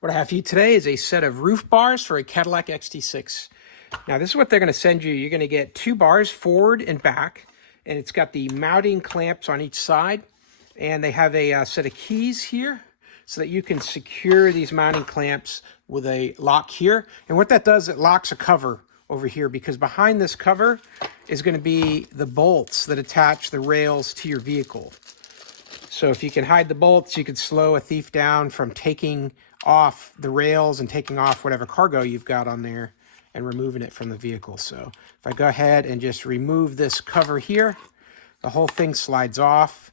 What I have for you today is a set of roof bars for a Cadillac XT6. Now this is what they're going to send you. You're going to get 2 bars forward and back, and it's got the mounting clamps on each side, and they have a set of keys here so that you can secure these mounting clamps with a lock here. And what that does, it locks a cover over here, because behind this cover is going to be the bolts that attach the rails to your vehicle. So if you can hide the bolts, you could slow a thief down from taking off the rails and taking off whatever cargo you've got on there and removing it from the vehicle. So if I go ahead and just remove this cover here, the whole thing slides off.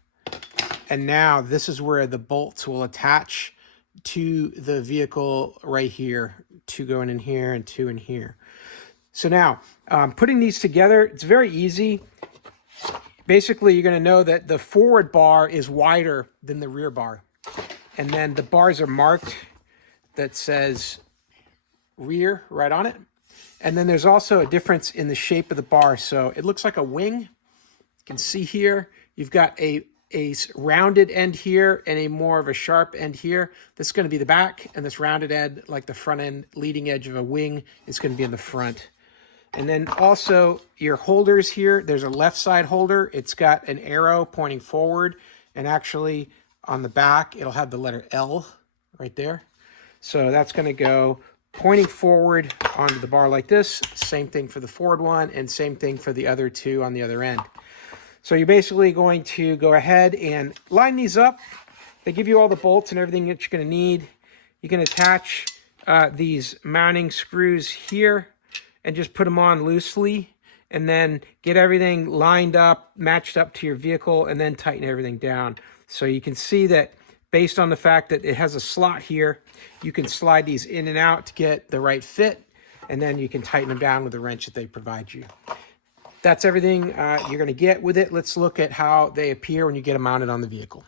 And now this is where the bolts will attach to the vehicle right here, 2 going in here and 2 in here. So now putting these together, it's very easy. Basically, you're going to know that the forward bar is wider than the rear bar. And then the bars are marked that says rear right on it. And then there's also a difference in the shape of the bar. So it looks like a wing. You can see here, you've got a rounded end here and a more of a sharp end here. This is going to be the back, and this rounded end, like the front end leading edge of a wing, is going to be in the front. And then also your holders here, there's a left side holder. It's got an arrow pointing forward, and actually on the back, it'll have the letter L right there. So that's going to go pointing forward onto the bar like this. Same thing for the forward one, and same thing for the other 2 on the other end. So you're basically going to go ahead and line these up. They give you all the bolts and everything that you're going to need. You can attach these mounting screws here and just put them on loosely, and then get everything lined up, matched up to your vehicle, and then tighten everything down. So you can see that based on the fact that it has a slot here, you can slide these in and out to get the right fit, and then you can tighten them down with the wrench that they provide you. That's everything you're going to get with it. Let's look at how they appear when you get them mounted on the vehicle.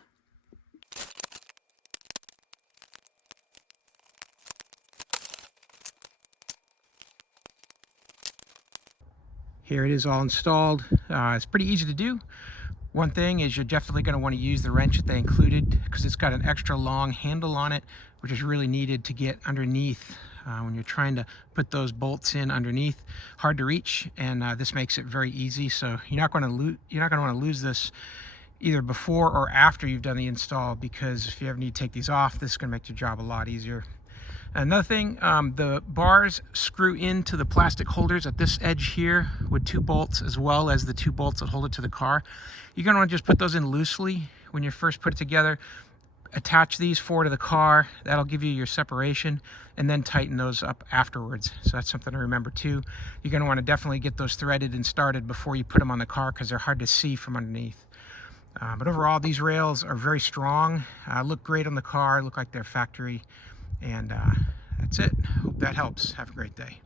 Here it is all installed. It's pretty easy to do. One thing is you're definitely going to want to use the wrench that they included, because it's got an extra long handle on it, which is really needed to get underneath when you're trying to put those bolts in underneath. Hard to reach, and this makes it very easy. So you're not going to want to lose this either before or after you've done the install, because if you ever need to take these off, this is going to make your job a lot easier. Another thing, the bars screw into the plastic holders at this edge here with 2 bolts, as well as the 2 bolts that hold it to the car. You're going to want to just put those in loosely when you first put it together. Attach these forward to the car. That'll give you your separation, and then tighten those up afterwards. So that's something to remember too. You're going to want to definitely get those threaded and started before you put them on the car, because they're hard to see from underneath. But overall, these rails are very strong, look great on the car, look like they're factory. And that's it. Hope that helps. Have a great day.